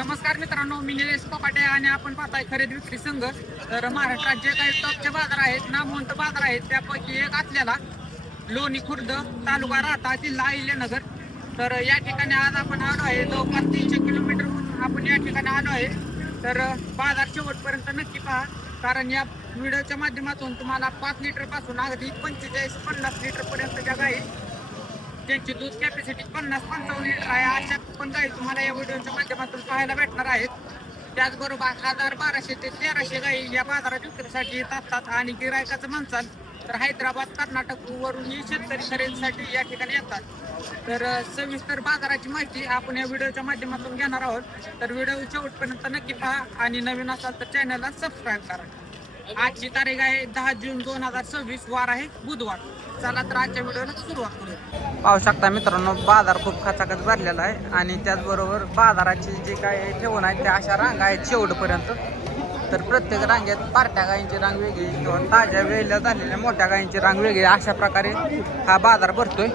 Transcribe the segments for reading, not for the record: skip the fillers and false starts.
नमस्कार मित्रांनो, मी निलेश पपाटे आणि आपण पाहताय खरेदी विक्री संघ. तर महाराष्ट्रात जे काही टॉपचे बाजार आहेत, नामवंत बाजार आहेत, त्यापैकी एक असलेला लोणी खुर्द, तालुका राहता, जिल्हा अहिल्यानगर. तर या ठिकाणी आज आपण आलो आहे. जवळपास 300 किलोमीटर आपण या ठिकाणी आलो आहे. तर बाजार शेवटपर्यंत नक्की पहा, कारण या व्हिडिओच्या माध्यमातून तुम्हाला 5 लिटर पासून अगदी 45-50 लिटर पर्यंत ज्या गाई त्यांची दूध कॅपॅसिटी 50-55 लिटर आहे, अशा पण गाई तुम्हाला या व्हिडिओच्या माध्यमातून पाहायला भेटणार आहेत. त्याचबरोबर 1200 ते 1300 गाई या बाजारात विक्रीसाठी येत असतात. आणि गिरायकाचं म्हणसाल तर हैदराबाद, कर्नाटक वरून शेतकरी खरेदीसाठी या ठिकाणी येतात. तर सविस्तर बाजाराची माहिती आपण या व्हिडिओच्या माध्यमातून घेणार आहोत. तर व्हिडिओ शेवटपर्यंत नक्की पहा आणि नवीन असाल तर चॅनलला सबस्क्राईब करा. आजची तारीख आहे 10 जून 2026, वार आहे बुधवार. चला तर आजच्या व्हिडिओला सुरुवात करूया. पाहू शकता मित्रांनो, बाजार खूप खचाखच भरलेला आहे आणि त्याचबरोबर बाजाराची जी काय ठेवून आहेत त्या अशा रांगा आहेत शेवटपर्यंत. तर प्रत्येक रांगेत पार्ट्या गायींची रांग वेगळी किंवा ताज्या वेळेला झालेल्या मोठ्या गायींची रांग वेगळी, अशा प्रकारे हा बाजार भरतोय.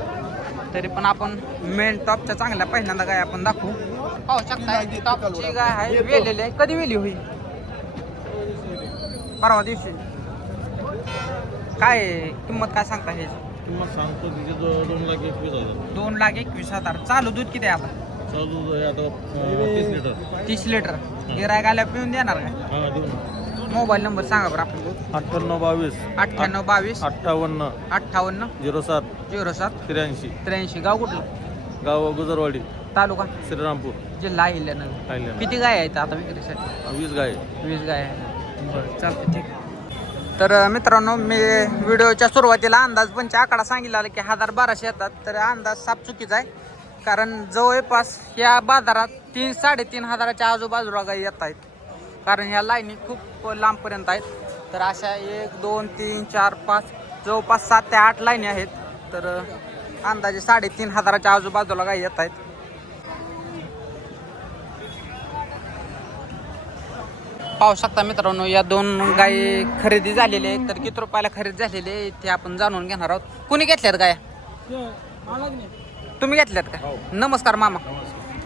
तरी पण आपण मेन टॉपच्या चांगल्या पहिल्यांदा गाय आपण दाखवू. पाहू शकता टॉपची गाय आहे, वेलेली आहे. कधी वेली होईल? परवा दिवशी. काय किंमत काय सांगता हे? किंमत सांगतो तिथे 2,21,000. 2,21,000. चालू दूध किती आहे आता? चालू आहे आता 30 लिटर. 30 लिटर. गिरायक आल्या पिऊन देणार काय? हा देऊ ना. मोबाईल नंबर सांगा बरं आपला. 9822 9822 58 58 07 07 83. 83. गाव कुठलं? गाव गुजरवाडी, तालुका श्रीरामपूर, जिल्हा अहिल्यानगर. थायलंड. किती गाय आहेत आता विक्रीसाठी? 20 गाय. 20 गाय आहे. बरं, चालतं, ठीक. तर मित्रांनो, मी व्हिडिओच्या सुरुवातीला अंदाज पंच आकडा सांगितला की 1200 येतात. तर अंदाज साप चुकीचा आहे, कारण जवळपास या बाजारात 3-3.5 हजाराच्या आजूबाजूला गाई येत आहेत. कारण ह्या लाईनी खूप लांबपर्यंत आहेत. तर अशा 1 2 3 4 5 जवळपास 7 ते 8 लाईनी आहेत. तर अंदाजे 3.5 हजाराच्या आजूबाजूला गाई येत आहेत. पाहू शकता मित्रांनो, या 2 गायी खरेदी झालेली आहेत. तर किती रुपयाला खरेदी झालेली आहे ते आपण जाणून घेणार आहोत. कुणी घेतल्यात गाया? तुम्ही घेतल्यात का? नमस्कार मामा.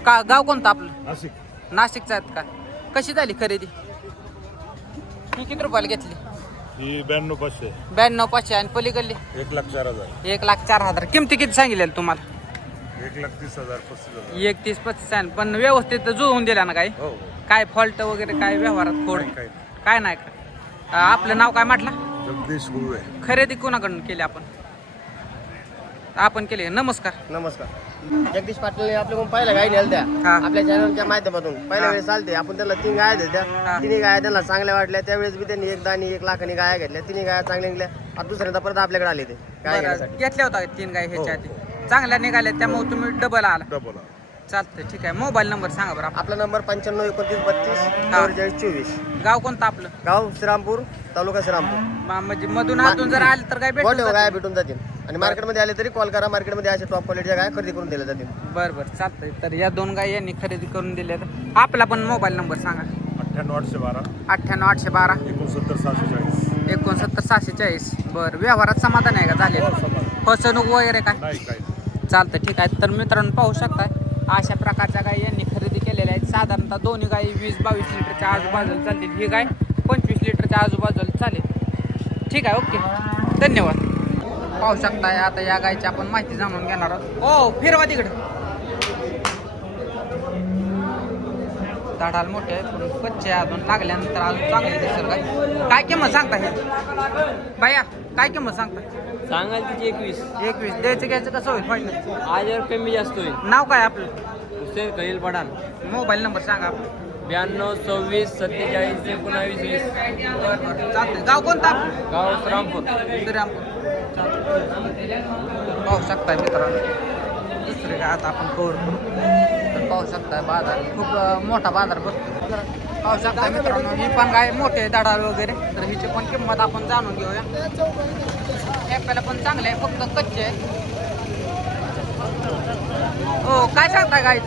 का गाव कोणतं आपलं? नाशिक. नाशिकचं आहेत का? कशी झाली खरेदी? ही किती रुपयाला घेतली? ही 92,500. 92,500. आणि पलीकडली 1,04,000. 1,04,000. किमती किती सांगितलेली तुम्हाला? 1,30,000, 35,000. 31-35. पण व्यवस्थित जुळवून दिला ना काही? हो. काय फॉल्ट वगैरे काय व्यवहारात खोड? काय नाही का? आपलं नाव काय म्हटलं? जगदीश गुरुवे. खरेदी कोणाकडून केली आपण केली? नमस्कार. नमस्कार. जगदीश पाटील आपल्याकडून पहिल्या गाय नेल त्या हा. आपल्या चॅनलच्या माध्यमातून पहिल्या हा. वेळेस चालते. आपण त्याला 3 गाय दिल्या. हा. तिन्ही गाय त्यांना चांगल्या वाटल्या. त्यावेळेस बी त्यांनी 1 दाणी 1 लाखांनी गाया घेतल्या. तिन्ही गाया चांगल्या निघल्या. आता दुसऱ्यांदा परत आपल्याकडे आले ते गाय बरं, घेण्यासाठी. घेतल्या होता 3 गाय ह्याच्या हो. आधी? चांगल्या निघाल्या, त्यामुळे तुम्ही डबल आला. डबल. चालतंय, ठीक आहे. मोबाईल नंबर सांगा बरं आपला. आपला नंबर 95 29 32 हा. 44 गाव कोणतं आपलं? गाव श्रीरामपूर, तालुका श्रीरामपूर. म्हणजे मधून आतून जर आले तर काय मोठ्या भेटून गाया भेटून जातील. आणि मार्केटमध्ये आले तरी कॉल करा. मार्केटमध्ये अशा टॉप क्वालिटीच्या गाय खरेदी करून दिल्या जातील. बरं बरं, चालतंय. तर या 2 गाय यांनी खरेदी करून दिल्या. आपला पण मोबाईल नंबर सांगा. 98,812 98,812 69,640. 69,640. बरं, व्यवहारात समाधान आहे का झाले? फसवणूक वगैरे काय? नाही काय. चालतं, ठीक आहे. तर मित्रांनो, पाहू शकताय अशा प्रकारच्या गायी यांनी खरेदी केलेल्या आहेत. साधारणतः दोन्ही गायी 20-22 लिटरच्या आजूबाजूला चालतील. ही गाय 25 लिटरच्या आजूबाजूला चालेल. ठीक आहे, ओके, धन्यवाद. पाहू शकताय आता या गायची आपण माहिती जाणून घेणार आहोत. हो, फिरवा तिकडे. झाडाला मोठे आहे पण कच्चे आहे, अजून लागल्यानंतर अजून चांगले दिसेल. काय किंमत सांगता हे बाया? काय किंमत सांगता? सांगाल तिची 21. 21. द्यायचं घ्यायचं कसं होईल फायनल? आजवर कमी जास्त होईल. नाव काय आपलं? हुसेन खलील पठाण. मोबाईल नंबर सांगा आपलं. 92 26 47 19 20. चालतंय. गाव कोणतं आपलं? गाव श्रीरामपूर. श्रीरामपूर. पाहू शकताय मित्रांनो, दुसरे काय आता आपण कवर करू. तर पाहू शकताय बाजार खूप मोठा बाजार बसतो. पाहू शकताय मित्रांनो, ही पण काय मोठे दाढाळ वगैरे. तर हिची पण किंमत आपण जाणून घेऊया. आपल्याला पण चांगले आहे, फक्त कच्चे आहे. हो, काय सांगताय गाय?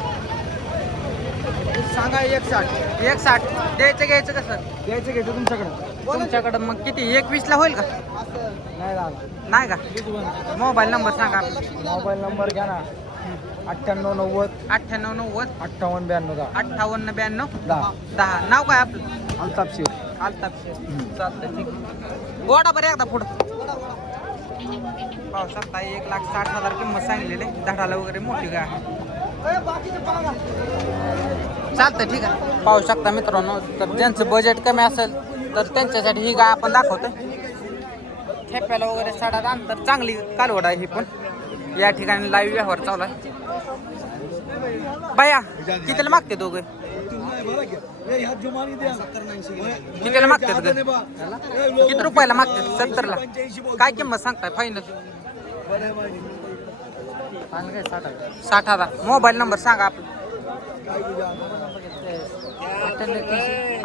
सांगा 160. 160. द्यायचं घ्यायचं कसं? द्यायचं घेतो तुमच्याकडं मग किती? 21ला होईल का? नाही नाही का? मोबाईल नंबर सांगा आपला. मोबाईल नंबर घ्या ना. 98 98 90 58 58 92 10 10. नाव काय आपलं? अल्ताफ शेर. अल्ताफ शेख. चालतंय ठीक आहे. गोडा बरं एकदा पुढं पाहू शकता 1,60,000 किंमत सांगलेली आहे. धडाला वगैरे मोठी गाय आहे. चालतंय ठीक आहे. पाहू शकता मित्रांनो, तर ज्यांचं बजेट कमी असेल तर त्यांच्यासाठी ही गाय आपण दाखवतोय. ठेप्याला वगैरे साडा अंतर चांगली कालवड आहे ही पण. या ठिकाणी लाईव्ह व्यवहार चालू आहे. बाया कितीला मागते दोघे? कितीला मागतात ग? किती रुपयाला मागतात? 70ला. काय किंमत सांगताय फायनल? 60,000. मोबाईल नंबर सांगा आपला.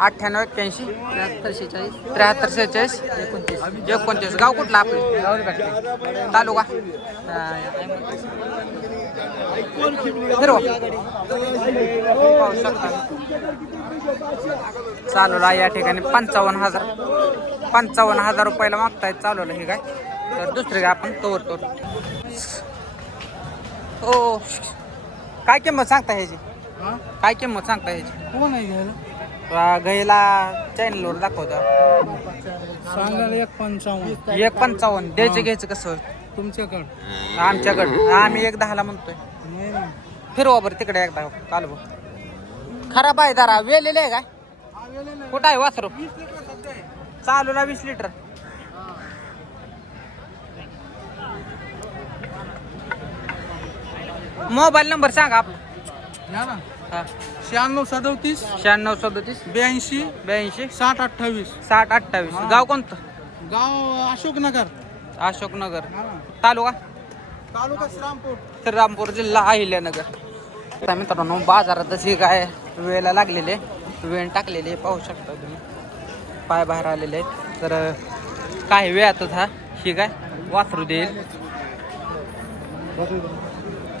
98 81 73 46 29. गाव कुठला आपलं? तालुका चालूला या ठिकाणी 55,000 रुपयाला मागतायत चालूला हे काय. तर दुसरी काय आपण तोर हो. काय किंमत सांगता ह्याची? काय किंमत सांगता ह्याची? कोण आहे घ्यायला? गईला चॅनलवर दाखवतो. सांगायला 155. 1,55. द्यायचं घ्यायचं कसं होईल? तुमच्याकडं आमच्याकडं आम्ही 1,10ला म्हणतोय. नाही ना. फिरवा बरं तिकडे एकदा कालव. खराब आहे दारा वेलेले आहे काय? कुठं आहे वासरू? चालूला 20 लिटर. मोबाईल नंबर सांगा आपला. या ना. हा. 96 37 96 37 82 82 60 28. 60 28. गाव कोणतं? गाव अशोकनगर. अशोकनगर. तालुका तालुका श्रीरामपूर. श्रीरामपूर जिल्हा अहिल्यानगर. आता मित्रांनो बाजारातच ही काय वेळेला लागलेले वेळ टाकलेले पाहू शकता तुम्ही. पाय बाहेर आलेले आहेत. तर काही वेळातच हा ही काय वासरू देईल.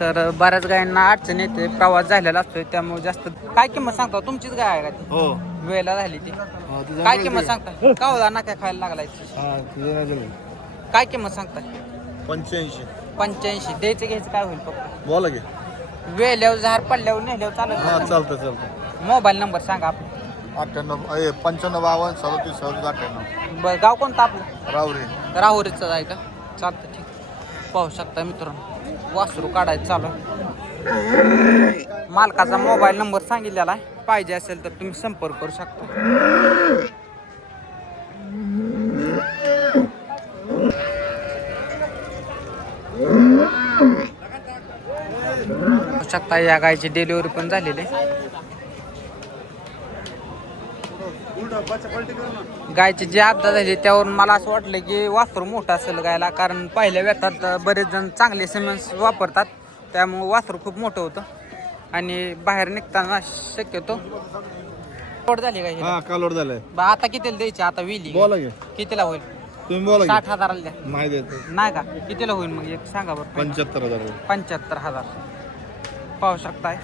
तर बऱ्याच गायांना अडचण येते, प्रवास झालेला असतोय त्यामुळे जास्त. काय किंमत सांगता? तुमचीच गाय आहे का ती? हो. वेळेला झाली ती. काय किंमत सांगता? कावळा नाक्या खायला लागलाय. काय किंमत सांगता? 85. 85. द्यायचं घ्यायचं काय होईल फक्त? बोला की. वेल्यावर झाड पडल्यावर नेल्यावर चालत. चालतं. मोबाईल नंबर सांगा आपला. 98 55 52 37 98. बरं गाव कोणतं आपलं? रावरे. राहुरीचं आहे का? चालतं ठीक. पाहू शकता मित्रांनो वासरू काढायचं चालू. मालकाचा मोबाईल नंबर सांगितलेला आहे. पाहिजे असेल तर तुम्ही संपर्क करू शकता. पाहू शकता या गायची डिलिव्हरी पण झालेली आहे. गायची जी अपघात झाली त्यावरून मला असं वाटलं की वासरू मोठं असेल गायला, कारण पहिल्या व्यथात बरेच जण चांगले सिमेंट्स वापरतात त्यामुळे वासरू खूप मोठं होतं आणि बाहेर निघताना शक्यतो लोड झाली काय? हा कालवड झालंय. आता कितीला द्यायची? आता विली बोला की. कितीला होईल? तुम्ही बोला 60,000 द्या. नाही देत. नाही का? कितीला होईल मग एक सांगा बरं. 75,000. 75,000. पाहू शकताय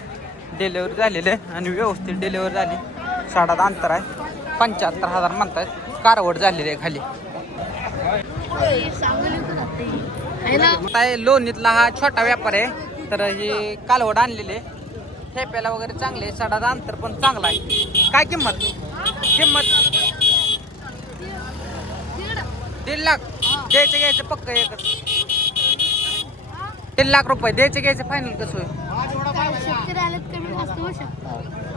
डिलेवरी झालेली आहे आणि व्यवस्थित डिलेवरी झाली. साडात अंतर आहे. 75,000 म्हणतायत. कारवड झालेली आहे खाली. लोणीतला हा छोटा व्यापार आहे. तर ही कालवड आणलेली आहे. ठेप्याला वगैरे चांगले. साडात अंतर पण चांगला आहे. काय किंमत? किंमत 1.5 लाख. द्यायचं घ्यायचं पक्क एकच. 3 लाख रुपये द्यायचे घ्यायचं फायनल कसं होईल?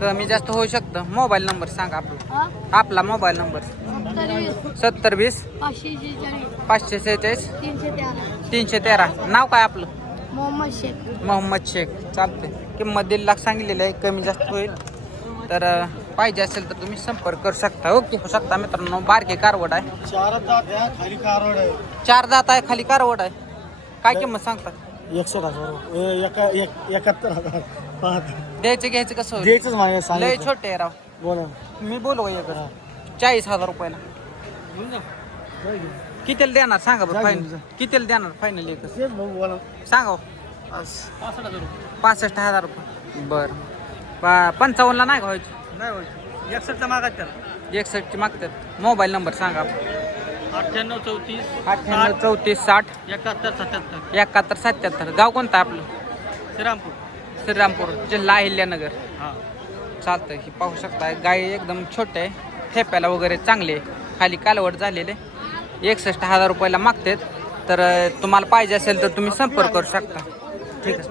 कमी जास्त होऊ शकतं. मोबाईल नंबर सांगा आपला. आपला मोबाईल नंबर 70 20 546 313. नाव काय आपलं? मोहम्मद शेख. चालते. किंमत 1.5 लाख सांगितलेली आहे. कमी जास्त होईल. तर पाहिजे असेल तर तुम्ही संपर्क करू शकता. ओके होऊ शकता मित्रांनो. बारके कारवड आहे. 4 दात आहे खाली कारवड आहे. 4 दात आहे खाली कारवड आहे. काय किंमत सांगता? 71,000. द्यायचं घ्यायचं कसं होईल? द्यायचंच माझ्या लय छोटे आहे राव. बोला. मी बोलू एक 40,000 रुपयाला. कितीला देणार सांगा बरं फायनल? कितीला देणार फायनल एकच सांगा. 65,000 रुपये. बरं 55ला नाही का व्हायची? नाही व्हायची. 61चा मागात त्याला. 61ची मागतात. मोबाईल नंबर सांगा. 98 34 98 34 60 71 77. 71 77. गाव कोणतं आपलं? श्रीरामपूर जिल्हा अहिल्यानगर. चालतं ही पाहू शकता गाय एकदम छोटे आहे, ठेप्याला वगैरे चांगले आहे, खाली कालवड झालेले 61,000 रुपयाला मागतात. तर तुम्हाला पाहिजे असेल तर तुम्ही संपर्क करू शकता. ठीक आहे.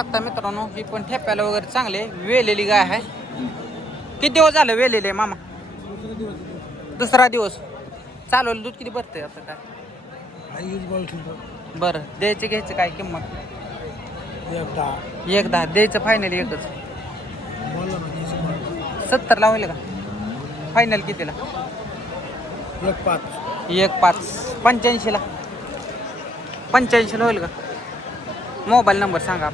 आता मित्रांनो ही पण ठेप्याला वगैरे चांगले वेलेली गाय आहे. किती दिवस झालं वेलेले मामा? दुसरा दिवस. चालवलं दूध किती भरतंय आता काय? बरं द्यायचे घ्यायचं काय किंमत? 1,10 द्यायचं फायनल एकच. 70 होईल का फायनल? कितीला? 1,5 85 85 होईल का? मोबाईल नंबर सांगा.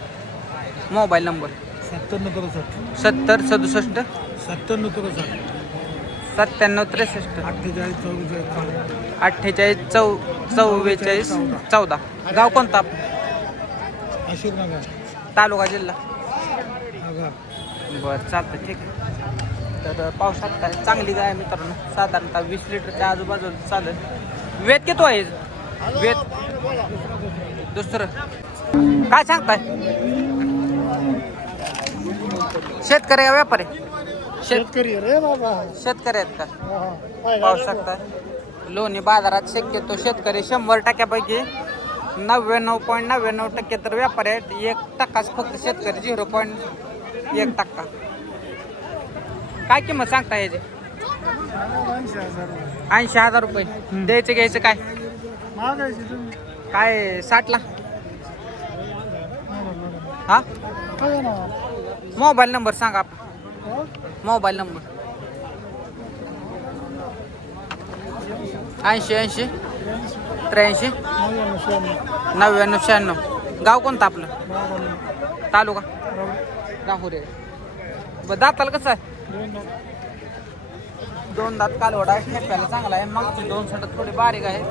Mobile number 70 67 97 63 48 44 14. गाव कोणता? तालुका जिल्हा. बरं चालतं ठीक आहे. तर पाहू शकता चांगली गाय आहे मित्रांनो, साधारणतः 20 लिटरच्या आजूबाजूला चालेल. वेद किती आहे? वेद दुसरं काय सांगताय? शेतकरी का व्यापारी? शेतकरी रे बाबा. शेतकरी आहेत का? पाहू शकता लोणी बाजारात शक्यतो शेतकरी 100% 99.99% तर व्यापारी आहेत. 1% फक्त शेतकरी 0.1%. काय किंमत सांगता याची? 80,000 रुपये. द्यायचे घ्यायचं काय? काय 60ला? हा मोबाईल नंबर सांगा. Mobile number 80 83 99 96. गाव कोणतं आपलं? तालुका राहुरे. बरं दाताला कसं आहे? 2 दात कालवड आहे, ठेप्याला चांगला आहे. मागची 2 सट थोडी बारीक आहे.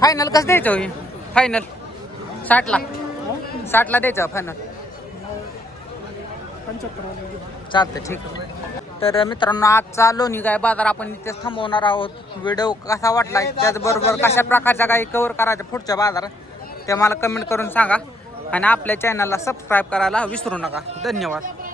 फायनल कसं द्यायचं होईल? फायनल 60ला द्यायचं फायनल. चालतं ठीक आहे. तर मित्रांनो आजचा लोणी गाय बाजार आपण इथेच थांबवणार आहोत. व्हिडिओ कसा वाटला, त्याचबरोबर कशा प्रकारच्या गायी कव्हर करायच्या पुढच्या बाजारात ते मला कमेंट करून सांगा. आणि आपल्या चॅनलला सबस्क्राईब करायला विसरू नका. धन्यवाद.